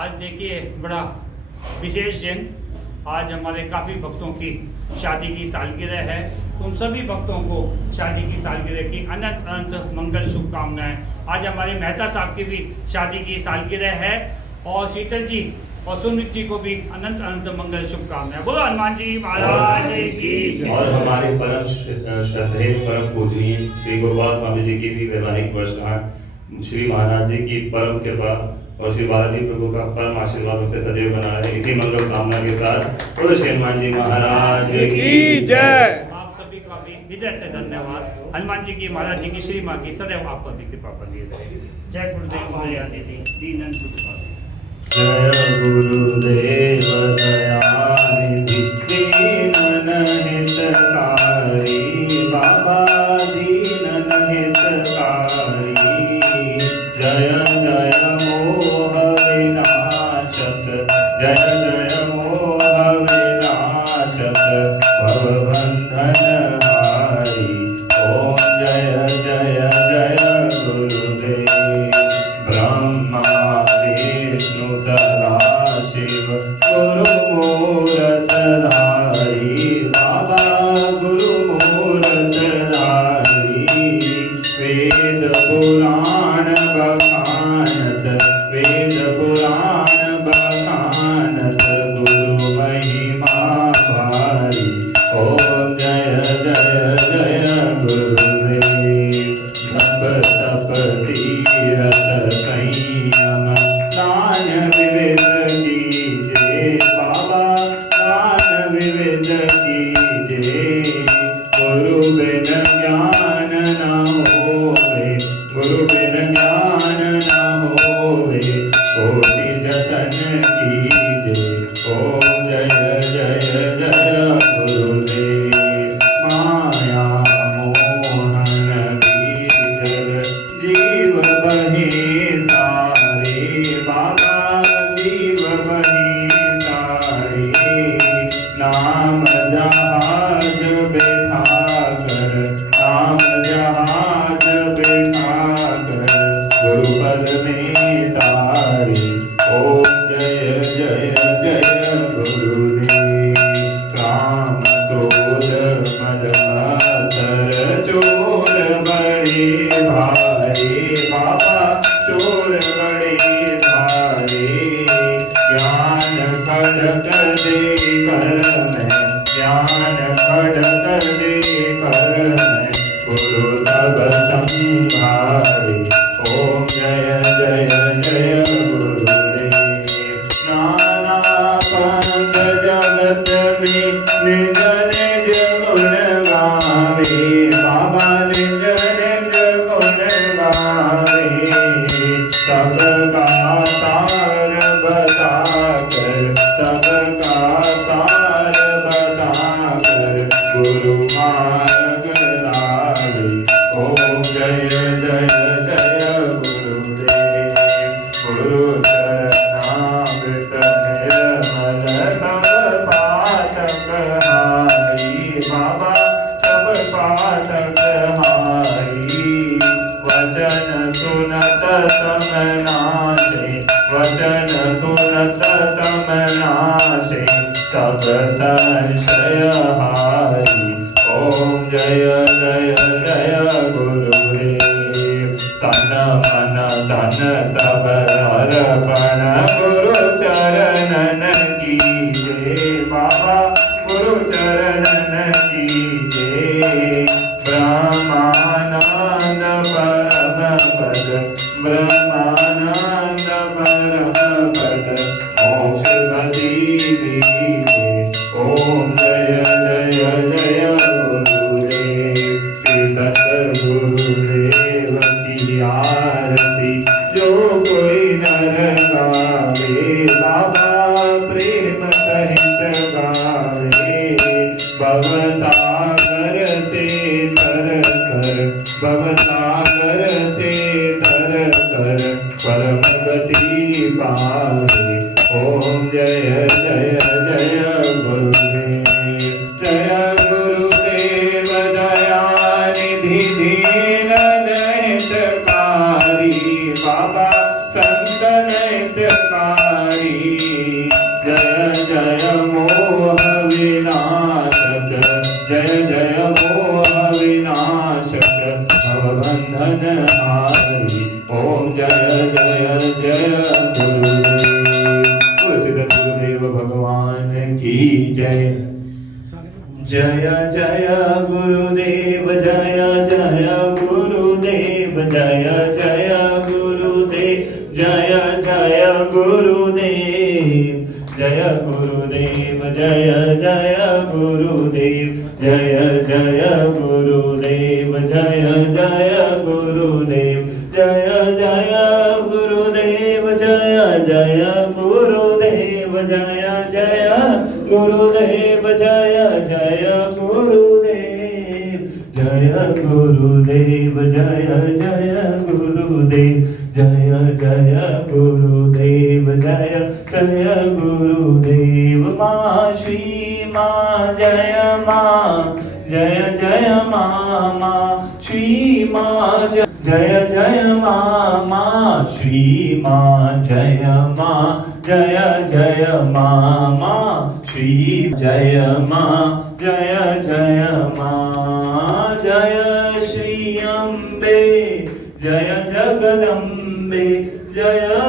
आज देखिए बड़ा विशेष दिन। आज हमारे काफ़ी भक्तों की शादी की सालगिरह है। उन सभी भक्तों को शादी की सालगिरह की अनंत अनंत मंगल शुभकामनाएं। आज हमारे मेहता साहब की भी शादी की सालगिरह है और शीतल जी और सुमित जी को भी अनंत अनंत मंगल शुभकामनाएं। बोलो हनुमान जी महाराज की। और हमारे परम श्रद्धेय परम पूजनीय श्री गोपाल स्वामी जी की भी वैवाहिक वर्षगांठ, श्री महाराज जी की परम कृपा और श्री बालाजी प्रभु का परम आशीर्वाद उन पे सदैव बना रहे। इसी मंगल कामना के साथ बोलो श्री हनुमान जी महाराज की जय। आप सभी का भी हृदय से धन्यवाद। हनुमान जी की, महाराज जी की, श्री माँ की सदैव आप पर भी कृपा बनी रहे। जय गुरुदेव दयानिधि दीनन सुखपाल। जय गुरुदेव दयानिधि दीनन हितकारी, बाबा दीनन हितकारी। जय जय मोह विनाशक, जय जय मोह विनाशक, भवबंधन हारी। ओम जय जय जय गुरुदेव। ब्रह्मा विष्णु सदा शिव गुरु मूरत धारी, बाबा गुरु मूरत धारी। वेद पुराण बखानत, वेद पुराण बखानत, गुरु महिमा भारी। ओम जय जय जय गुरुदेव। तप तप तीरथ संयम दान विविध कीजे, बाबा दान विविध कीजे। गुरु बिन ज्ञान न होवे, गुरु बिन ज्ञान न होवे, कोटि जतन कीजे। ओम जय जय जय गुरुदेव। माया मोहन बीजल जीव बही तारे, बाबा जीव बही तारे। नाम जहाज बैठा कर, नाम जहाज बैठा कर, गुरुपद में तारे। ओम जय जय जय गुरुदेव। काम क्रोध मद मत्सर चोर बड़े भारी, बाबा चोर बड़े भारी। ज्ञान खड़क दे कर में, ज्ञान खड़क दे कर में, गुरु तब संभारे। ओम जय जय जय गुरुदेव। नाना पंथ जगत में निज निज गुण गावे, बाबा निज निज गुण गावे। सबका सार बता कर, सबका सार बता कर, गुरु मार्ग लावे। ओम जय जय जय गुरुदेव। गुरु चरणामृत निर्मल सब पाठक हारी, बाबा सब पाठक हारी। वचन सुनत तम नाशे, वचन सुनत तम नाशे, सब संशय हारी। ओम जय जय जय गुरुदेव। तन मन धन सब अर्पण गुरु चरणन कीजे, बाबा गुरु चरणन कीजे। ब्रह्मानंद परम पद, ब्रह्मानंद परम पद, मोक्ष गति दीजे। ओम जय जय जय गुरुदेव। सतगुरुदेव की आरती जो कोई नर गावे, बाबा प्रेम सहित गावे। भवसागर से तर कर, भवसागर से तर कर, परम गति पावे। ओम जय जय जय गुरुदेव। जय गुरुदेव दयानिधि दीनन हितकारी, बाबा संतन हितकारी। जय जय मोह विनाशक, जय जय मोह विनाशक, भवबंधन हारी। ओम जय जय जय गुरुदेव भगवान की जय। जय जय गुरुदेव, जय जय गुरुदेव, जय जय गुरुदेव, जय जय गुरुदेव, जय गुरुदेव, जय जय गुरुदेव, जय जय गुरुदेव, जय जय गुरुदेव, जय जय गुरुदेव, जय जय गुरुदेव, जय जय गुरुदेव, जय जय गुरुदेव, जय गुरुदेव, जय जय गुरुदेव, जय जय गुरुदेव, जय जय गुरुदेव। माँ श्री माँ जय माँ, जय जय माँ, माँ श्री माँ जय जय माँ, माँ श्री माँ जय माँ, जय जय माँ, माँ श्री जय माँ, जय जय माँ। जय श्री अम्बे, जय जगदम्बे, जय